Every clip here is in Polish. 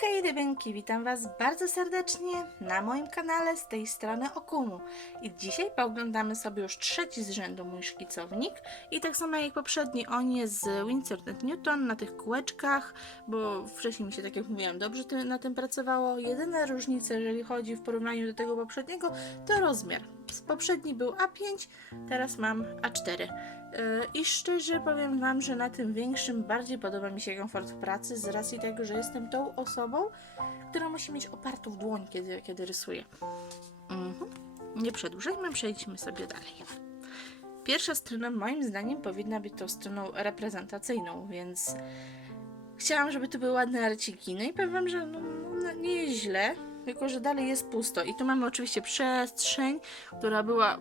Hej rybynki, witam Was bardzo serdecznie na moim kanale z tej strony Okumu. I dzisiaj pooglądamy sobie już trzeci z rzędu mój szkicownik i tak samo jak poprzedni, on jest z Winsor Newton na tych kółeczkach, bo wcześniej mi się, tak jak mówiłam, dobrze ty- na tym pracowało. Jedyna różnica, jeżeli chodzi w porównaniu do tego poprzedniego, to rozmiar. Poprzedni był A5, teraz mam A4. Yy, I szczerze powiem Wam, że na tym większym bardziej podoba mi się komfort pracy z racji tego, że jestem tą osobą, która musi mieć opartą w dłoń, kiedy, kiedy rysuje. Mhm. Nie przedłużajmy, przejdźmy sobie dalej. Pierwsza strona moim zdaniem powinna być tą stroną reprezentacyjną, więc chciałam, żeby to były ładne arciki. No i powiem Wam, że no, no, nie jest źle, tylko że dalej jest pusto. I tu mamy oczywiście przestrzeń, która była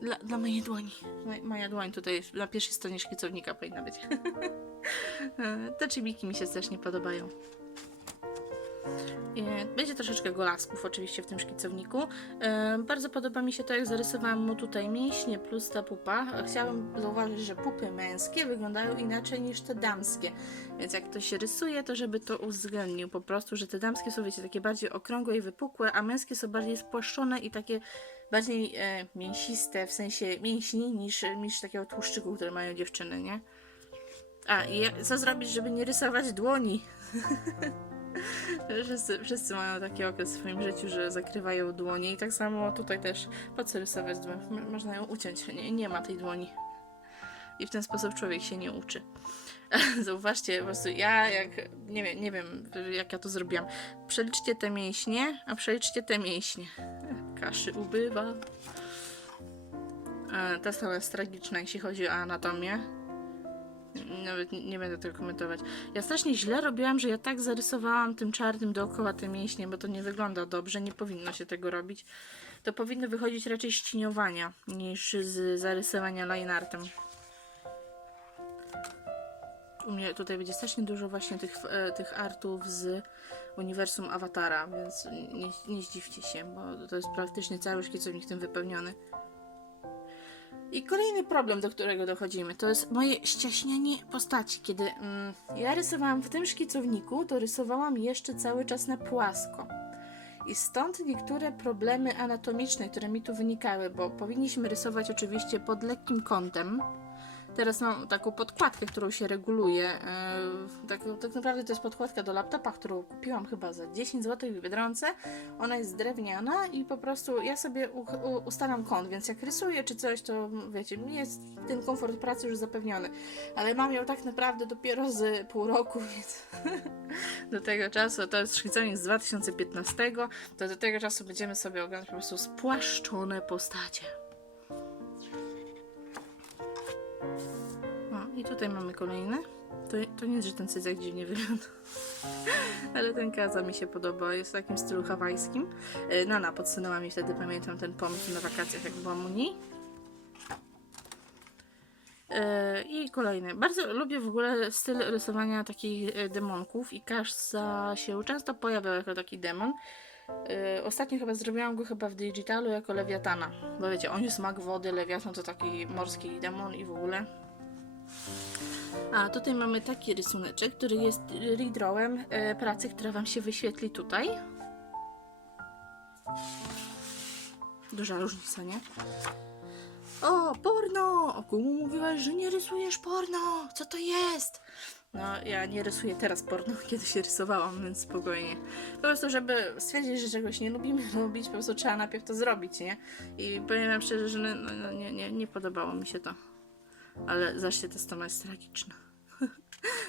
dla, dla mojej dłoni. Moj- Moja dłoń tutaj na pierwszej stronie szkicownika powinna być. E, Te czybiki mi się też nie podobają. E, Będzie troszeczkę golasków oczywiście w tym szkicowniku. E, Bardzo podoba mi się to, jak zarysowałam mu tutaj mięśnie plus ta pupa. Chciałabym zauważyć, że pupy męskie wyglądają inaczej niż te damskie. Więc jak ktoś rysuje, to żeby to uwzględnił po prostu, że te damskie są wiecie, takie bardziej okrągłe i wypukłe, a męskie są bardziej spłaszczone i takie bardziej e, mięsiste, w sensie mięśni, niż, niż takiego tłuszczyku, które mają dziewczyny, nie? A, i co zrobić, żeby nie rysować dłoni? wszyscy, wszyscy mają taki okres w swoim życiu, że zakrywają dłonie i tak samo tutaj też. Po co rysować dłoń? Można ją uciąć, nie, nie ma tej dłoni. I w ten sposób człowiek się nie uczy. Zauważcie, po prostu ja jak, nie wiem, nie wiem jak ja to zrobiłam. Przeliczcie te mięśnie, a przeliczcie te mięśnie. Kaszy ubywa. E, Ta strona jest tragiczna, jeśli chodzi o anatomię. Nawet nie, będę tego komentować. Ja strasznie źle robiłam, że ja tak zarysowałam tym czarnym dookoła te mięśnie, bo to nie wygląda dobrze, nie powinno się tego robić. To powinno wychodzić raczej z cieniowania niż z zarysowania lineartem. U mnie tutaj będzie strasznie dużo właśnie tych, e, tych artów z uniwersum Awatara, więc nie, nie zdziwcie się, bo to jest praktycznie cały szkicownik tym wypełniony. I kolejny problem, do którego dochodzimy, to jest moje ściaśnianie postaci. Kiedy mm, ja rysowałam w tym szkicowniku, to rysowałam jeszcze cały czas na płasko. I stąd niektóre problemy anatomiczne, które mi tu wynikały, bo powinniśmy rysować oczywiście pod lekkim kątem. Teraz mam taką podkładkę, którą się reguluje. Tak, tak naprawdę to jest podkładka do laptopa, którą kupiłam chyba za 10 zł w Biedronce. Ona jest drewniana i po prostu ja sobie u, u, ustalam kąt, więc jak rysuję czy coś, to wiecie, mi jest ten komfort pracy już zapewniony. Ale mam ją tak naprawdę dopiero z pół roku, więc do tego czasu, to jest szkicownik z 2015, to do tego czasu będziemy sobie oglądać po prostu spłaszczone postacie. I tutaj mamy kolejny. To, to nie jest, że ten cyzek dziwnie wygląda. Ale ten kaza mi się podoba, jest w takim stylu hawajskim. E, Nana podsunęła mi wtedy, pamiętam ten pomysł na wakacjach, jak byłam u niej. E, I kolejny. Bardzo lubię w ogóle styl rysowania takich e, demonków i Kaza się często pojawiał jako taki demon. Ostatnio chyba zrobiłam go chyba w digitalu jako lewiatana, bo wiecie, on jest mag wody, lewiatan to taki morski demon i w ogóle. A tutaj mamy taki rysuneczek, który jest redrawem e, pracy, która Wam się wyświetli tutaj. Duża różnica, nie? O, porno! O komu mówiłaś, że nie rysujesz porno? Co to jest? No, ja nie rysuję teraz porno, kiedy się rysowałam, więc spokojnie. Po prostu, żeby stwierdzić, że czegoś nie lubimy robić, po prostu trzeba najpierw to zrobić, nie? I powiem wam szczerze, że no, no, nie, nie, nie podobało mi się to. Ale zaście ta strona jest tragiczna.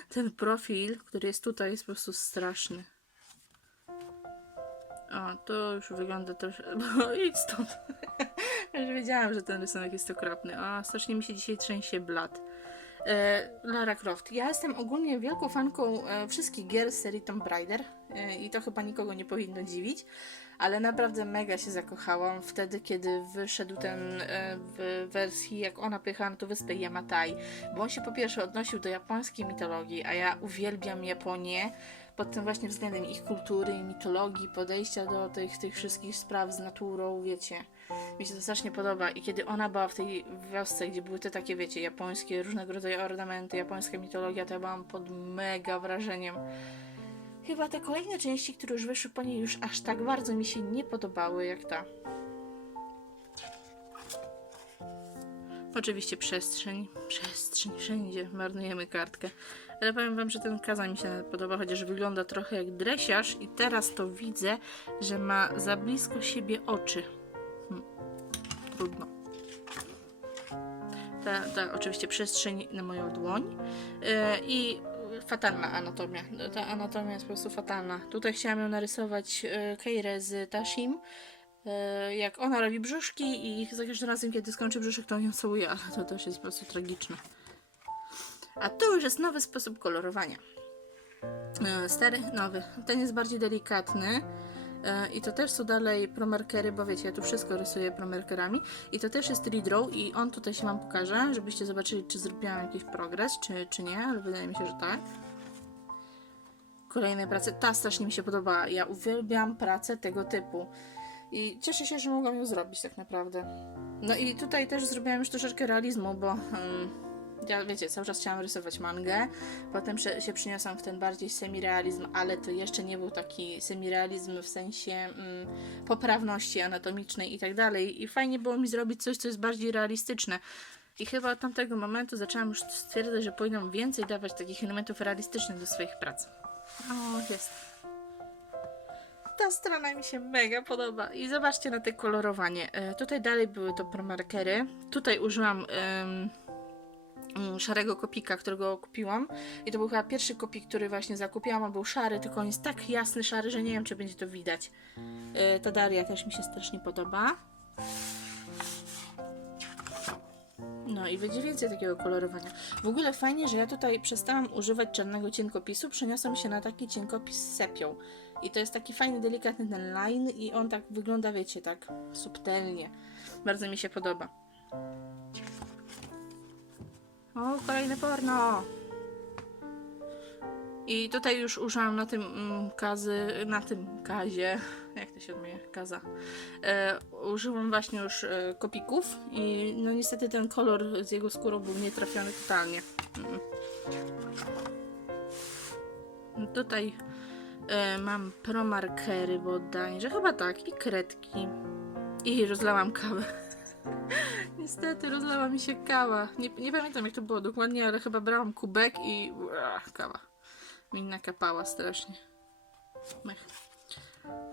Ten profil, który jest tutaj, jest po prostu straszny. O, to już wygląda troszkę... Bo idź stąd. już wiedziałam, że ten rysunek jest okropny. O, strasznie mi się dzisiaj trzęsie blat. E, Lara Croft. Ja jestem ogólnie wielką fanką e, wszystkich gier z serii Tomb Raider e, i to chyba nikogo nie powinno dziwić, ale naprawdę mega się zakochałam wtedy, kiedy wyszedł ten w wersji, jak ona pojechała na tą wyspę Yamatai, bo on się po pierwsze odnosił do japońskiej mitologii, a ja uwielbiam Japonię pod tym właśnie względem ich kultury mitologii, podejścia do tych, tych wszystkich spraw z naturą, wiecie. Mi się to strasznie podoba i kiedy ona była w tej wiosce, gdzie były te takie, wiecie, japońskie różnego rodzaju ornamenty, japońska mitologia, to ja byłam pod mega wrażeniem. Chyba te kolejne części, które już wyszły po niej, już aż tak bardzo mi się nie podobały jak ta. Oczywiście przestrzeń, przestrzeń, wszędzie marnujemy kartkę. Ale powiem wam, że ten kaza mi się podoba, chociaż wygląda trochę jak dresiarz i teraz to widzę, że ma za blisko siebie oczy. Hm. Trudno. Ta, ta oczywiście przestrzeń na moją dłoń e, i fatalna anatomia. Ta anatomia jest po prostu fatalna. Tutaj chciałam ją narysować e, Keirę z Tashim. E, jak ona robi brzuszki i za każdym razem, kiedy skończy brzuszek, to on ją całuje, ale to też jest po prostu tragiczne. A tu już jest nowy sposób kolorowania. E, Stary, nowy. Ten jest bardziej delikatny. E, I to też są dalej promarkery, bo wiecie, ja tu wszystko rysuję promarkerami. I to też jest redraw i on tutaj się Wam pokaże, żebyście zobaczyli, czy zrobiłam jakiś progres, czy, czy nie, ale wydaje mi się, że tak. Kolejne prace. Ta strasznie mi się podoba. Ja uwielbiam pracę tego typu. I cieszę się, że mogłam ją zrobić tak naprawdę. No i tutaj też zrobiłam już troszeczkę realizmu, bo mm, ja wiecie, cały czas chciałam rysować mangę. Potem się przyniosłam w ten bardziej semirealizm, ale to jeszcze nie był taki semirealizm w sensie mm, poprawności anatomicznej i tak dalej. I fajnie było mi zrobić coś, co jest bardziej realistyczne. I chyba od tamtego momentu zaczęłam już stwierdzać, że powinnam więcej dawać takich elementów realistycznych do swoich prac. O, jest. Ta strona mi się mega podoba. I zobaczcie na te kolorowanie. E, tutaj dalej były to promarkery. Tutaj użyłam szarego kopika, którego kupiłam. I to był chyba pierwszy kopik, który właśnie zakupiłam. On był szary, tylko on jest tak jasny, szary, że nie wiem, czy będzie to widać. E, ta Daria też mi się strasznie podoba. No i będzie więcej takiego kolorowania. W ogóle fajnie, że ja tutaj przestałam używać czarnego cienkopisu, przeniosłam się na taki cienkopis z sepią. I to jest taki fajny, delikatny ten line i on tak wygląda, wiecie, tak subtelnie. Bardzo mi się podoba. O, kolejne porno! I tutaj już użyłam na tym mm, kazy, na tym kazie, jak to się odmienia, kaza. E, użyłam właśnie już e, kopików i no niestety ten kolor z jego skórą był nietrafiony totalnie. Mm. Tutaj e, mam promarkery bodajże, chyba tak, i kredki. I rozlałam kawę. Niestety rozlała mi się kawa. Nie, nie pamiętam jak to było dokładnie, ale chyba brałam kubek i ua, kawa mi nakapała strasznie. Mech.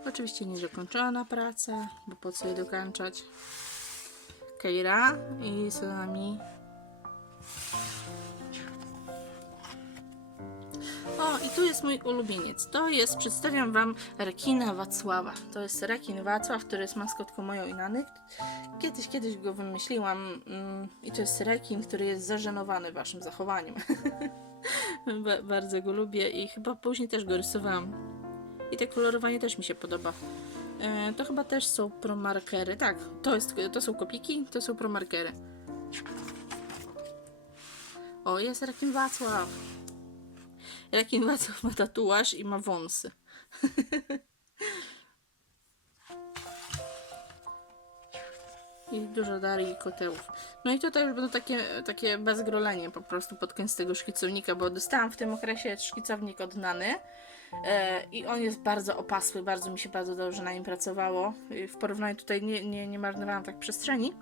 Oczywiście niedokończona praca, bo po co je dokończać? Keira i z O, i tu jest mój ulubieniec. To jest, przedstawiam Wam rekina Wacława. To jest rekin Wacław, który jest maskotką moją i Nany. Kiedyś, kiedyś go wymyśliłam mm, i to jest rekin, który jest zażenowany Waszym zachowaniem. Ba- bardzo go lubię i chyba później też go rysowałam. I te kolorowanie też mi się podoba. E, to chyba też są promarkery. Tak, to, jest, to są kopiki, to są promarkery. O, jest Rekin Wacław. Rekin Wacław ma tatuaż i ma wąsy. I dużo Darii i kotełów. No i tutaj już będą takie, takie bezgrolenie po prostu pod koniec tego szkicownika, bo dostałam w tym okresie szkicownik od Nany e, i on jest bardzo opasły, bardzo mi się bardzo dobrze na nim pracowało. W porównaniu tutaj nie, nie, nie marnowałam tak przestrzeni.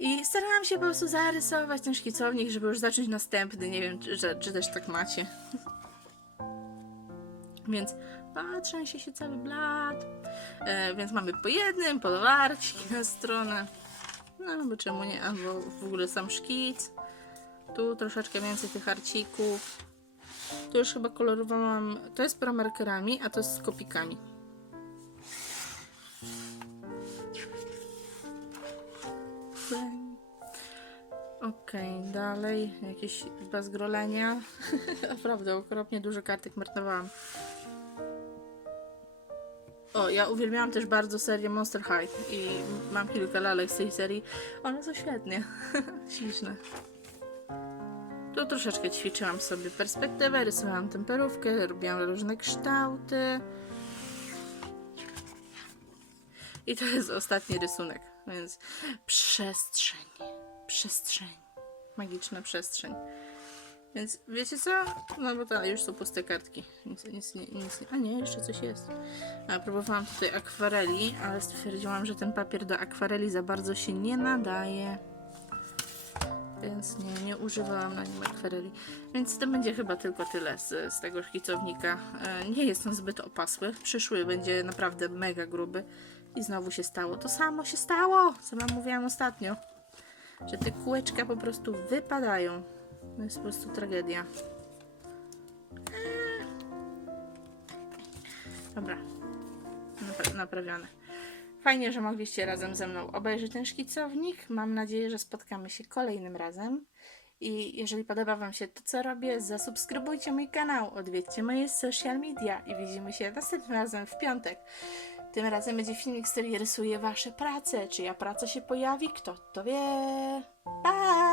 I starałam się po prostu zarysować ten szkicownik, żeby już zacząć następny. Nie wiem, czy, że, czy też tak macie. Więc patrzę się się cały blat. E, więc mamy po jednym, po dwa arciki na stronę. No, bo czemu nie? Albo w ogóle sam szkic. Tu troszeczkę więcej tych arcików. Tu już chyba kolorowałam. To jest promarkerami, a to jest z kopikami. Okej, dalej jakieś bezgrolenia. Naprawdę, okropnie dużo kartek marnowałam. O, ja uwielbiałam też bardzo serię Monster High i mam kilka lalek z tej serii. One są świetnie, śliczne. Tu troszeczkę ćwiczyłam sobie perspektywę, rysowałam temperówkę, robiłam różne kształty. I to jest ostatni rysunek, więc przestrzeń, przestrzeń, magiczna przestrzeń. Więc wiecie co? No bo to już są puste kartki. Nic, nic, nic, A nie, jeszcze coś jest. A, próbowałam tutaj akwareli, ale stwierdziłam, że ten papier do akwareli za bardzo się nie nadaje. Więc nie, nie używałam na nim akwareli. Więc to będzie chyba tylko tyle z, z tego szkicownika. E, Nie jest on zbyt opasły. Przyszły będzie naprawdę mega gruby. I znowu się stało. To samo się stało, co wam mówiłam ostatnio. Że te kółeczka po prostu wypadają. To jest po prostu tragedia. Eee. Dobra. Naprawione. Fajnie, że mogliście razem ze mną obejrzeć ten szkicownik. Mam nadzieję, że spotkamy się kolejnym razem. I jeżeli podoba Wam się to, co robię, zasubskrybujcie mój kanał, odwiedźcie moje social media i widzimy się następnym razem w piątek. Tym razem będzie filmik z serii Rysuję Wasze prace. Czyja praca się pojawi? Kto to wie? Pa!